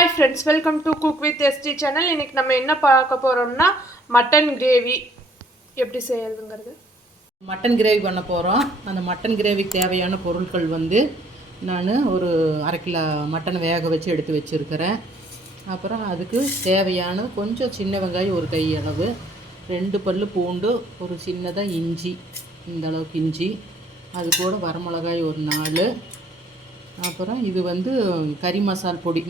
Hi friends, welcome to Cook with ST channel. இன்னைக்கு நம்ம என்ன பார்க்க போறோம்னா மட்டன் கிரேவி எப்படி செய்யறதுங்கிறது. மட்டன் கிரேவி பண்ண போகிறோம். அந்த மட்டன் கிரேவிக்கு தேவையான பொருட்கள் நான் ஒரு 1/2 கிலோ மட்டனை வேக வச்சு எடுத்து வச்சுருக்கிறேன். அப்புறம் அதுக்கு தேவையான கொஞ்சம் சின்ன வெங்காயம் ஒரு கை அளவு, 2 பல் பூண்டு, ஒரு சின்னதாக இஞ்சி, இந்த அளவுக்கு இஞ்சி, அது கூட வரமிளகாய் ஒரு 4. அப்புறம் இது கறி மசால் பொடி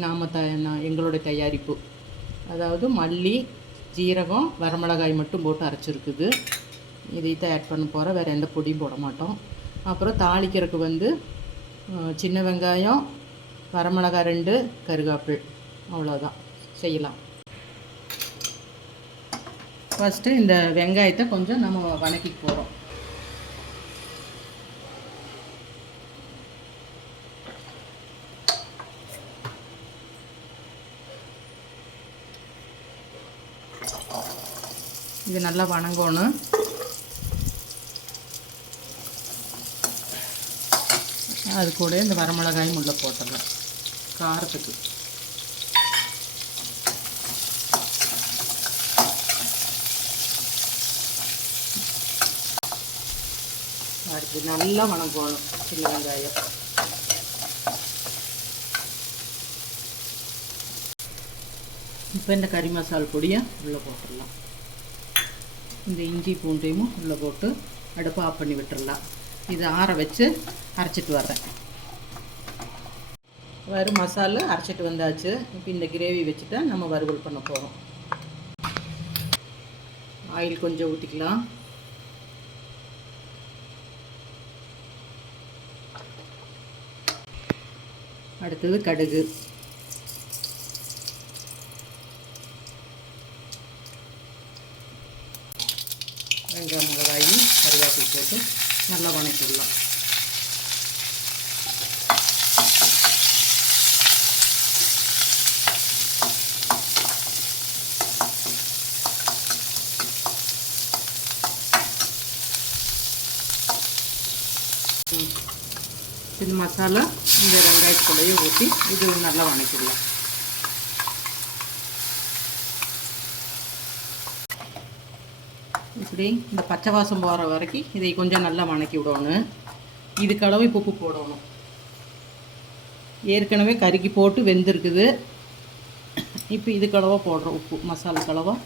எங்களுடைய தயாரிப்பு, அதாவது மல்லி, ஜீரகம், வரமிளகாய் மட்டும் போட்டு அரைச்சிருக்குது. இதைத்தான் ஆட் பண்ண போகிறேன், வேறு எந்த பொடியும் போட மாட்டோம். அப்புறம் தாளிக்கிறதுக்கு சின்ன வெங்காயம், வரமிளகாய் 2, கருவேப்பில், அவ்வளோதான். செய்யலாம். ஃபஸ்ட்டு இந்த வெங்காயத்தை கொஞ்சம் நம்ம வதக்கி போகிறோம். இது நல்லா வணங்கணும். அது கூட இந்த வரமிளகாயும் உள்ளே போட்டுடலாம் காரத்துக்கு. அடுத்து நல்லா வணங்கணும் சின்ன வெங்காயம். இப்போ இந்த கறி மசால் பொடியை உள்ளே போட்டுடலாம். இந்த இஞ்சி பூண்டையும் உள்ளே போட்டு அடுப்பை ஆஃப் பண்ணி விட்டுடலாம். இதை ஆற வச்சு அரைச்சிட்டு வர்றேன். மசாலா அரைச்சிட்டு வந்தாச்சு. இப்போ இந்த கிரேவி வச்சுட்டு நம்ம வறுவல் பண்ண போகிறோம். ஆயில் கொஞ்சம் ஊற்றிக்கலாம். அடுத்தது கடுகு, வெங்காயம், மிளகாயும் கருவேப்பிலை போட்டு நல்லா வதக்கிடலாம். இந்த மசாலா இந்த வெங்காயத்தோடையும் ஊற்றி இது நல்லா வதக்கிடலாம். இப்படி இந்த பச்சை வாசம் போகிற வரைக்கும் இதை கொஞ்சம் நல்லா வதக்கி விடணும். இதுக்களவு இப்போ உப்பு போடணும். ஏற்கனவே கறிக்கு போட்டு வெந்திருக்குது. இப்போ இதுக்களவாக போடுறோம் உப்பு, மசாலா கலவாக